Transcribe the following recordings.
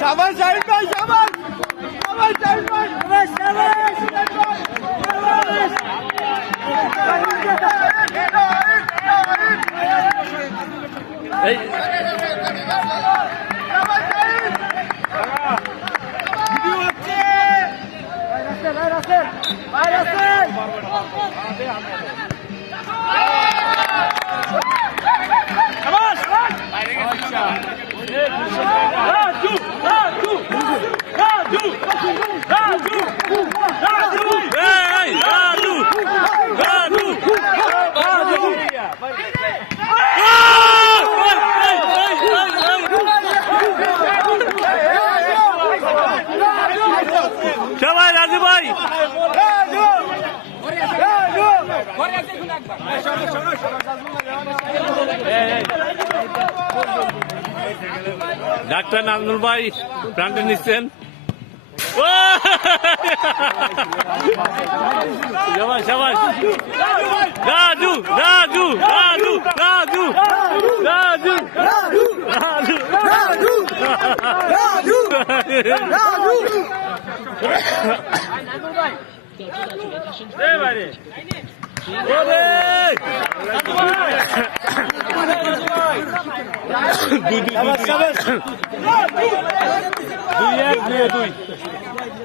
শাবাশ জাহিদ ভাই, শাবাশ শাবাশ জাহিদ ভাই, শাবাশ শাবাশ এই সবাই রাজু ভাই, ডাক্তার নাজমুল ভাই প্রাণটা নিচ্ছেন। সবাই সবাই রাজু রাজু রাজু রাজু রাজু রাজু রাজু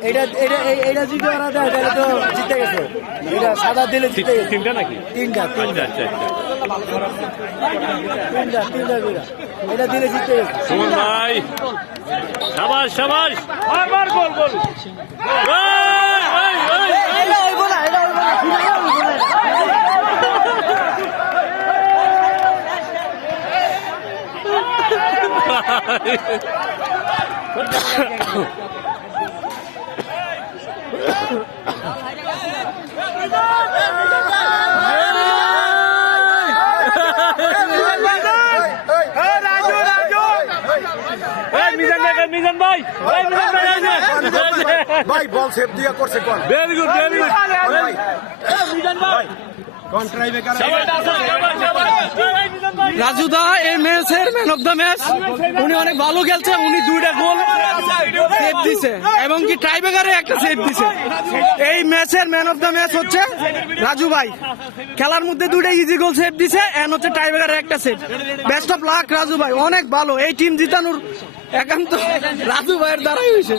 এটা যদি ওরা দেয় তাহলে তো জিতে গেছে। এটা সাদা দিলে জিতে গেছে। তিনটা নাকি? তিনটা আচ্ছা আচ্ছা তিনটা এটা দিলে জিতে গেছে। সুমন ভাই সাবাস সাবাস, বারবার গোল গোল। মিজান ভাই, ভাই বল সেভ দিয়ে করছে কোন? Very good very good Mizan ভাই। রাজু দা এই ম্যাচের ম্যান অফ দ্য ম্যাচ, উনি অনেক ভালো খেলছে, উনি 2টা গোল সেভ দিছে এবং কি টাইব্রেকারে একটা সেভ দিছে। এই ম্যাচের ম্যান অফ দ্য ম্যাচ হচ্ছে রাজু ভাই, খেলার মধ্যে 2টা ইজি গোল সেভ দিছে এন্ড হচ্ছে টাইব্রেকারে একটা save. Best of luck Raju ভাই, অনেক ভালো। এই টিম জিতানোর একান্ত রাজু ভাইয়ের দ্বারাই হয়েছে।